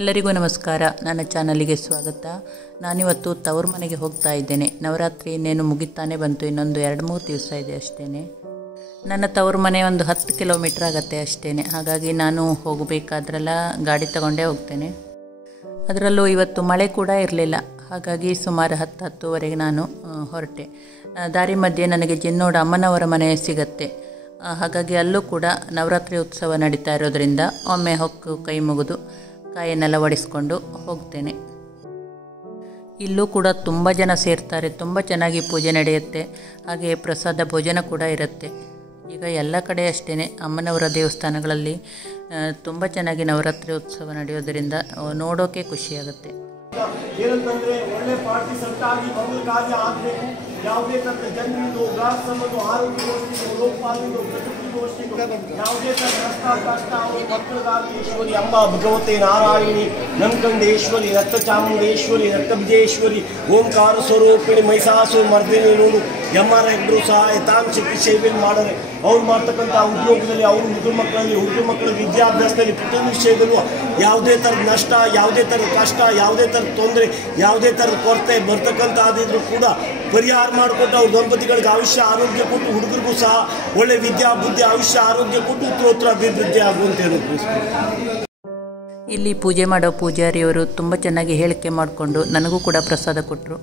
ಎಲ್ಲರಿಗೂ ನಮಸ್ಕಾರ. ನನ್ನ ಚಾನಲಿಗೆ ಸ್ವಾಗತ. ನಾನಿವತ್ತು ತವರು ಮನೆಗೆ ಹೋಗ್ತಾ ಇದ್ದೇನೆ. ನವರಾತ್ರಿ ಇನ್ನೇನು ಮುಗಿತಾನೆ ಬಂತು, ಇನ್ನೊಂದು 2-3 ದಿವಸ ಇದೆ ಅಷ್ಟೇ. ನನ್ನ ತವರು ಮನೆ ಒಂದು 10 ಕಿಲೋಮೀಟ್ರ್ ಆಗುತ್ತೆ ಅಷ್ಟೇ. ಹಾಗಾಗಿ ನಾನು ಹೋಗಬೇಕಾದ್ರೆಲ್ಲ ಗಾಡಿ ತಗೊಂಡೇ ಹೋಗ್ತೇನೆ. ಅದರಲ್ಲೂ ಇವತ್ತು ಮಳೆ ಕೂಡ ಇರಲಿಲ್ಲ. ಹಾಗಾಗಿ ಸುಮಾರು 10-10:30ವರೆಗೆ ನಾನು ಹೊರಟೆ. ದಾರಿ ಮಧ್ಯೆ ನನಗೆ ಜಿನ್ನೋಡ ಅಮ್ಮನವರ ಮನೆ ಸಿಗತ್ತೆ. ಹಾಗಾಗಿ ಅಲ್ಲೂ ಕೂಡ ನವರಾತ್ರಿ ಉತ್ಸವ ನಡೀತಾ ಇರೋದರಿಂದ ಒಮ್ಮೆ ಹೊಕ್ಕು ಕೈ ಮುಗಿದು ಕಾಯನ್ನೆಲ್ಲ ಒಡಿಸ್ಕೊಂಡು ಹೋಗ್ತೇನೆ. ಇಲ್ಲೂ ಕೂಡ ತುಂಬ ಜನ ಸೇರ್ತಾರೆ. ತುಂಬ ಚೆನ್ನಾಗಿ ಪೂಜೆ ನಡೆಯುತ್ತೆ. ಹಾಗೆ ಪ್ರಸಾದ ಭೋಜನ ಕೂಡ ಇರುತ್ತೆ. ಈಗ ಎಲ್ಲ ಕಡೆ ಅಷ್ಟೇ ಅಮ್ಮನವರ ದೇವಸ್ಥಾನಗಳಲ್ಲಿ ತುಂಬ ಚೆನ್ನಾಗಿ ನವರಾತ್ರಿ ಉತ್ಸವ ನಡೆಯೋದರಿಂದ ನೋಡೋಕೆ ಖುಷಿಯಾಗುತ್ತೆ. ಏನಂತಂದ್ರೆ ಒಳ್ಳೆ ಪಾರ್ಟಿ ಸಟ್ಟಾಗಿ ಮಕ್ಕಳಿಗಾಗಿ ಆಗಬೇಕು. ಯಾವುದೇ ಥರದ ಜನರಿಗೂ ಗ್ರಾಹಕರು ಆರೋಗ್ಯಗೋಷ್ಠಿಗಳು ಲೋಕಪಾಲಿಗೂ ಪ್ರಕೃತಿಗೋಷ್ಠಿಗಳು ಯಾವುದೇ ಥರ ಕಷ್ಟ ಅವರು ಮಕ್ಕಳಿಗಾಗಿ ಈಶ್ವರಿ ಅಂಬಾ ಭಗವತೆ ನಾರಾಯಣಿ ನಂಕಂಡೇಶ್ವರಿ ರಕ್ತ ಚಾಮುಂಡೇಶ್ವರಿ ರಕ್ತ ವಿಜಯೇಶ್ವರಿ ಓಂಕಾರ ಸ್ವರೂಪಿಣಿ ಮೈಸಾಸು ಮರ್ದಿನಿ ನೋಡು ಎಮ್ಮರೆಲ್ಲರೂ ಸಹ ಯಥಾಂಶಕ್ತಿ ಸೇವೆಯನ್ನು ಮಾಡರೆ ಅವ್ರು ಮಾಡ್ತಕ್ಕಂಥ ಉದ್ಯೋಗದಲ್ಲಿ ಅವರು ಹುಡುಗ ಮಕ್ಕಳ ವಿದ್ಯಾಭ್ಯಾಸದಲ್ಲಿ ಪ್ರತಿಯೊಂದು ವಿಷಯದಲ್ಲೂ ಯಾವುದೇ ಥರದ ನಷ್ಟ, ಯಾವುದೇ ಥರದ ಕಷ್ಟ, ಯಾವುದೇ ಥರದ ತೊಂದರೆ, ಯಾವುದೇ ಥರದ ಕೊರತೆ ಬರ್ತಕ್ಕಂಥದ್ದಿದ್ರೂ ಕೂಡ ಪರಿಹಾರ ಮಾಡಿಕೊಟ್ಟು ಅವ್ರ ದಂಪತಿಗಳಿಗೆ ಆಯುಷ್ಯ ಆರೋಗ್ಯ ಕೊಟ್ಟು ಹುಡುಗರಿಗೂ ಸಹ ಒಳ್ಳೆ ವಿದ್ಯಾ ಬುದ್ಧಿ ಆಯುಷ್ಯ ಆರೋಗ್ಯ ಕೊಟ್ಟು ಉತ್ತರೋತ್ತರ ಅಭಿವೃದ್ಧಿ ಆಗುವಂತೆ ಅನುಭವಿಸ್ತಾರೆ. ಇಲ್ಲಿ ಪೂಜೆ ಮಾಡೋ ಪೂಜಾರಿಯವರು ತುಂಬ ಚೆನ್ನಾಗಿ ಹೇಳಿಕೆ ಮಾಡಿಕೊಂಡು ನನಗೂ ಕೂಡ ಪ್ರಸಾದ ಕೊಟ್ಟರು.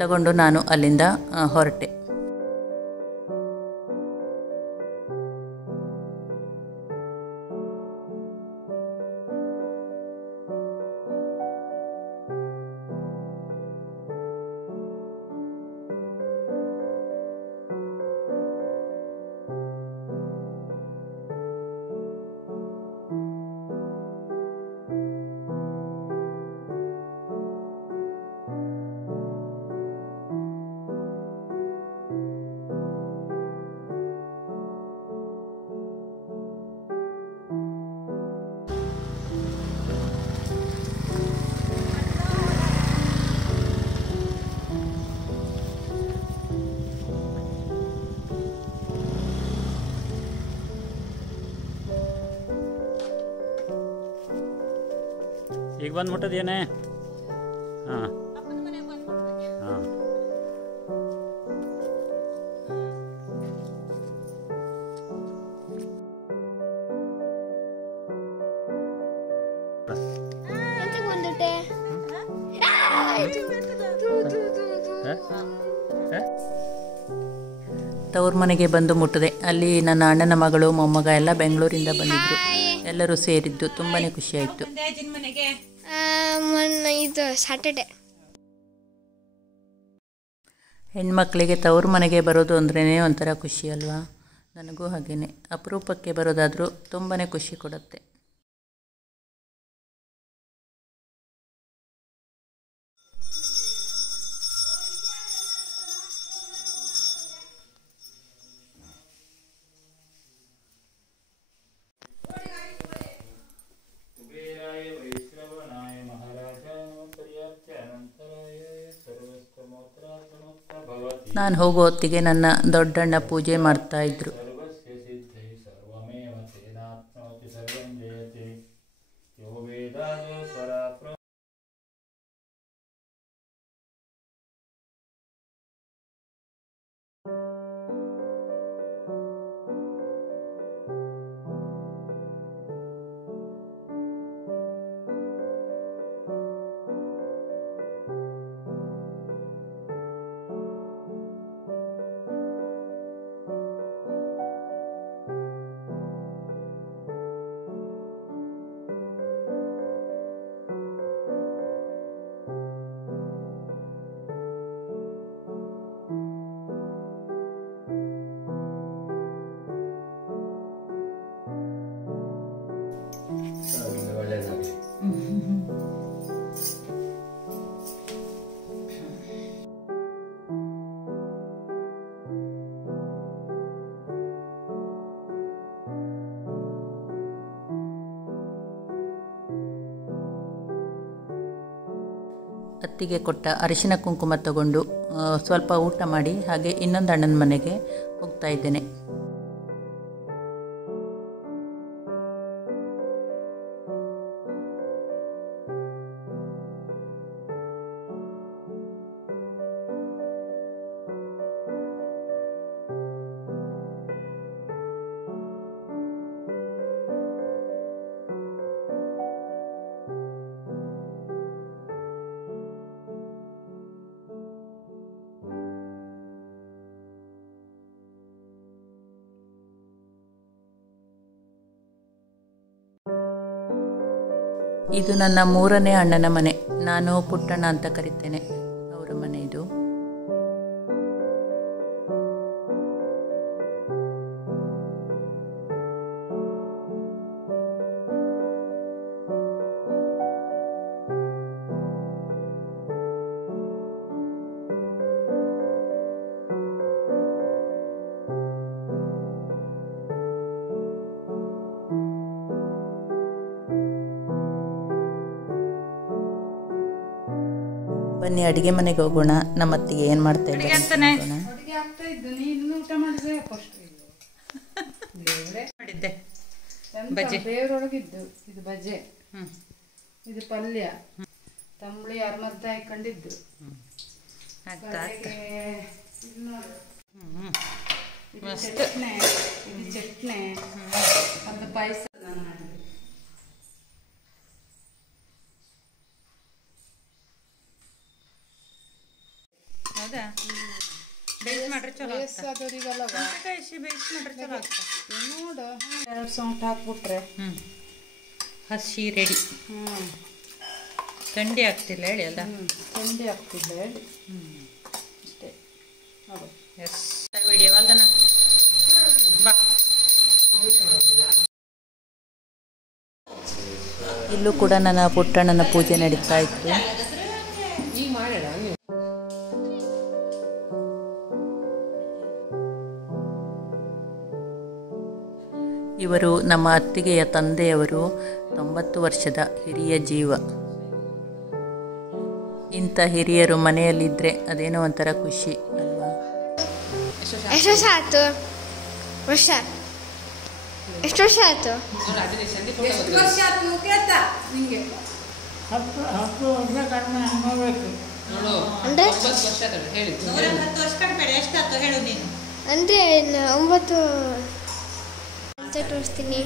ತಗೊಂಡು ನಾನು ಅಲ್ಲಿಂದ ಹೊರಟೆ. ಈಗ ಬಂದ್ಬಿಟ್ಟದೇನೆ. ಹಾಂ ಹಾಂ ತವ್ರ ಮನೆಗೆ ಬಂದು ಮುಟ್ಟಿದೆ. ಅಲ್ಲಿ ನನ್ನ ಅಣ್ಣನ ಮಗಳು ಮೊಮ್ಮಗ ಎಲ್ಲ ಬೆಂಗಳೂರಿಂದ ಬಂದಿದ್ದರು. ಎಲ್ಲರೂ ಸೇರಿದ್ದು ತುಂಬಾ ಖುಷಿಯಾಯಿತು. ಇದು ಸ್ಯಾಟರ್ಡೆ ಹೆಣ್ಮಕ್ಳಿಗೆ ತವ್ರ ಮನೆಗೆ ಬರೋದು ಅಂದ್ರೇ ಒಂಥರ ಖುಷಿ ಅಲ್ವಾ? ನನಗೂ ಹಾಗೇ. ಅಪರೂಪಕ್ಕೆ ಬರೋದಾದರೂ ತುಂಬಾ ಖುಷಿ ಕೊಡುತ್ತೆ. ನಾನು ಹೋಗೋ ಹೊತ್ತಿಗೆ ನನ್ನ ದೊಡ್ಡಣ್ಣ ಪೂಜೆ ಮಾಡ್ತಾಯಿದ್ರು. ಅತ್ತಿಗೆ ಕೊಟ್ಟ ಅರಿಶಿನ ಕುಂಕುಮ ತಗೊಂಡು ಸ್ವಲ್ಪ ಊಟ ಮಾಡಿ ಹಾಗೆ ಇನ್ನೊಂದು ಅಣ್ಣನ ಮನೆಗೆ ಹೋಗ್ತಾ ಇದ್ದೇನೆ. ಇದು ನನ್ನ ಮೂರನೇ ಅಣ್ಣನ ಮನೆ. ನಾನು ಪುಟ್ಟಣ್ಣ ಅಂತ ಕರಿತೇನೆ. ಅವರ ಮನೆ ಇದು. ಬನ್ನಿ ಅಡುಗೆ ಮನೆಗೆ ಹೋಗೋಣ. ನಮ್ಮ ಅತ್ತಿಗೆ ಏನು ಮಾಡ್ತಾ ಇದ್ದಾರೆ ಬಜ್ಜೆ ದೇವರೊಳಗಿದ್ದು ಇದು ಬಜ್ಜೆ, ಇದು ಪಲ್ಯ, ತಂಬಳಿ ಅರ್ಮರ್ಧ ಹಾಕೊಂಡಿದ್ದು, ಚಟ್ನೆ, ಇದು ಚಟ್ನೆ, ಅದು ಪಾಯಸ ನಾನು ಮಾಡಿದೆ. ಹೌದಾ? ಬೇಯಿಸಿ ಮಾಡ್ರೆ ಚಲೋ ನೋಡು. 2 ಸೌಂಟ್ ಹಾಕ್ಬಿಟ್ರೆ ಹಸಿ ರೆಡಿ. ಥಂಡಿ ಆಗ್ತಿಲ್ಲ ಹೇಳಿ ಅಲ್ಲ. ಥಂಡಿ ಆಗ್ತಿಲ್ಲ ಹೇಳಿ ಅಷ್ಟೇ. ನೋಡು ಎಸ್ ವಿಡಿಯೋ ಅಲ್ದನ ಬಾ. ಇಲ್ಲೂ ಕೂಡ ನನ್ನ ಪುಟ್ಟಣ್ಣನ ಪೂಜೆ ನಡೀತಾ ಇತ್ತು. ಇವರು ನಮ್ಮ ಅತ್ತಿಗೆಯ ತಂದೆಯವರು. 90 ವರ್ಷದ ಹಿರಿಯ ಜೀವ. ಇಂಥ ಹಿರಿಯರು ಮನೆಯಲ್ಲಿದ್ದರೆ ಅದೇನೋ ಒಂಥರ ಖುಷಿ ಅಲ್ವಾ? ಎಷ್ಟು ವರ್ಷ ಆಯ್ತು? ಎಷ್ಟು ವರ್ಷ ಆಯ್ತು? ಅಂದ್ರೆ 9 ತೋರಿಸ್ತೀನಿ.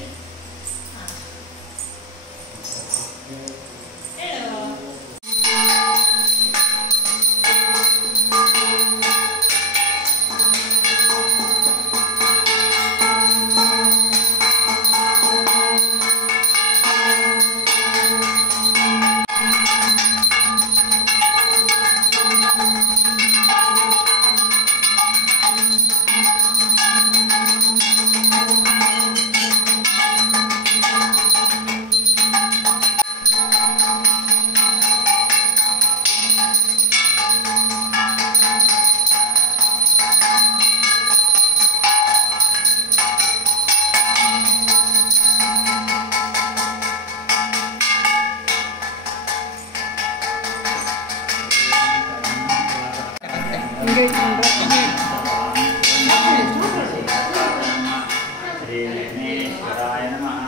श्रीविघ्नेश्वराय नमः।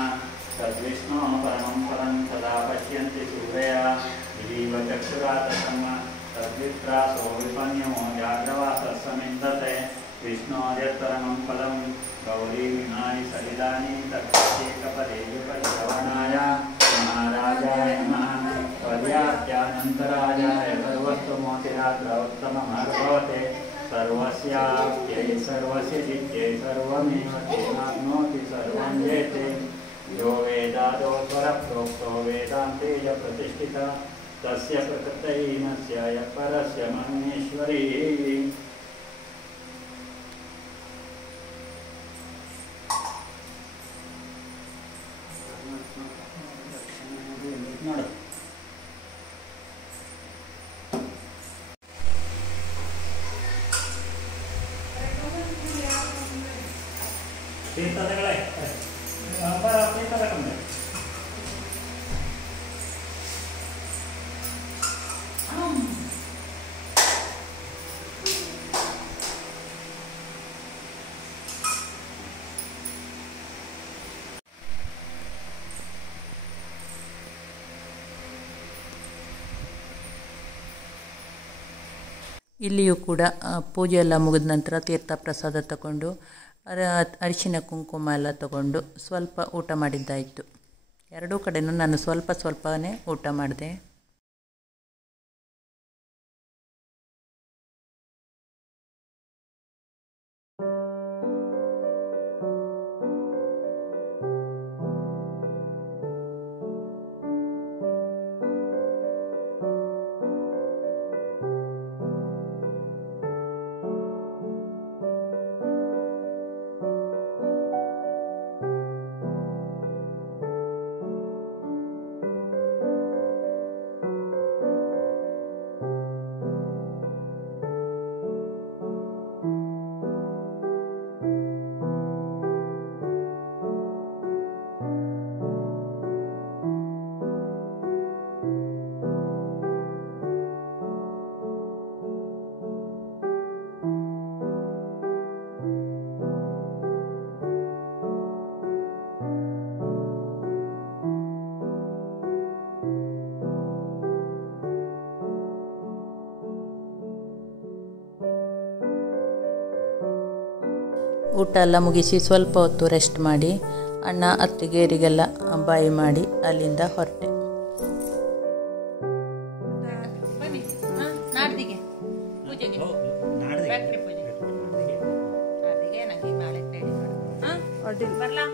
तद्विष्णु परमं पदं सदा पश्यन्ति सूरया दिवीव चक्षुरातसम् तद्विप्रासो विपन्यो जाग्रवासस्समिन्दते विष्णोर्यत्परमं पदं गौरीविहारि सलिलानि तत्प्रत्येकपदे विपरिश्रवणाय महाराजाय नमः। पर्याप्त्यानन्तराजाय सर्वस्वमोतिरात्रौत्तममर्भवते सर्वस्याप्त्यै सर्वस्य जित्यै सर्वमेव तेनाप्नोति सर्वं जेते। यो वेदादो स्वरप्रोक्तो वेदान्ते च प्रतिष्ठिता तस्य प्रकृतैनस्य यः परस्य मन्येश्वरी। ತೀರ್ಥಗಳೇ ತೀರ್ಥ ತಗೊಂಡೆ ಇಲ್ಲಿಯೂ ಕೂಡ ಪೂಜೆ ಎಲ್ಲ ಮುಗಿದ ನಂತರ ತೀರ್ಥ ಪ್ರಸಾದ ತಗೊಂಡು ಅರಿಶಿನ ಕುಂಕುಮ ಎಲ್ಲ ತಗೊಂಡು ಸ್ವಲ್ಪ ಊಟ ಮಾಡಿದ್ದಾಯಿತು. ಎರಡೂ ಕಡೆಯೂ ನಾನು ಸ್ವಲ್ಪನೇ ಊಟ ಮಾಡಿದೆ. ಊಟ ಎಲ್ಲ ಮುಗಿಸಿ ಸ್ವಲ್ಪ ಹೊತ್ತು ರೆಸ್ಟ್ ಮಾಡಿ ಅಣ್ಣ ಅತ್ತಿಗೆಯರಿಗೆಲ್ಲ ಬಾಯಿ ಮಾಡಿ ಅಲ್ಲಿಂದ ಹೊರಟೆ. ನಾಡ್ದಿಗೆ ಪೂಜೆಗೆ ಫ್ಯಾಕ್ಟ್ರಿ ಪೂಜೆಗೆ ಅದಿಗೆ ನನಗೆ ನಾಳೆ ರೆಡಿ ಮಾಡು. ಅಡ್ಡಿಲ್ಲ ಬರಲಾ?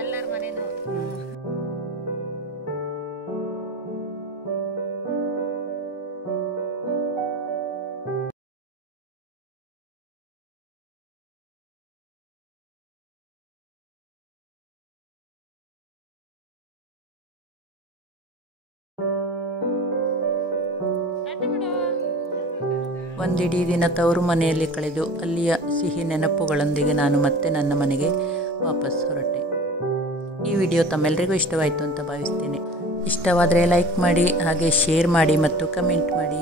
ಎಲ್ಲರ ಮನೇನು ಒಂದಿಡೀ ದಿನ ತವರು ಮನೆಯಲ್ಲಿ ಕಳೆದು ಅಲ್ಲಿಯ ಸಿಹಿ ನೆನಪುಗಳೊಂದಿಗೆ ನಾನು ಮತ್ತೆ ನನ್ನ ಮನೆಗೆ ವಾಪಸ್ ಹೊರಟೆ. ಈ ವಿಡಿಯೋ ತಮ್ಮೆಲ್ಲರಿಗೂ ಇಷ್ಟವಾಯಿತು ಅಂತ ಭಾವಿಸ್ತೇನೆ. ಇಷ್ಟವಾದರೆ ಲೈಕ್ ಮಾಡಿ, ಹಾಗೆ ಶೇರ್ ಮಾಡಿ ಮತ್ತು ಕಮೆಂಟ್ ಮಾಡಿ.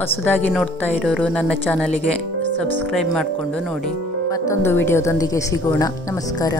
ಹೊಸದಾಗಿ ನೋಡ್ತಾ ಇರೋರು ನನ್ನ ಚಾನಲಿಗೆ ಸಬ್ಸ್ಕ್ರೈಬ್ ಮಾಡಿಕೊಂಡು ನೋಡಿ. ಮತ್ತೊಂದು ವಿಡಿಯೋದೊಂದಿಗೆ ಸಿಗೋಣ. ನಮಸ್ಕಾರ.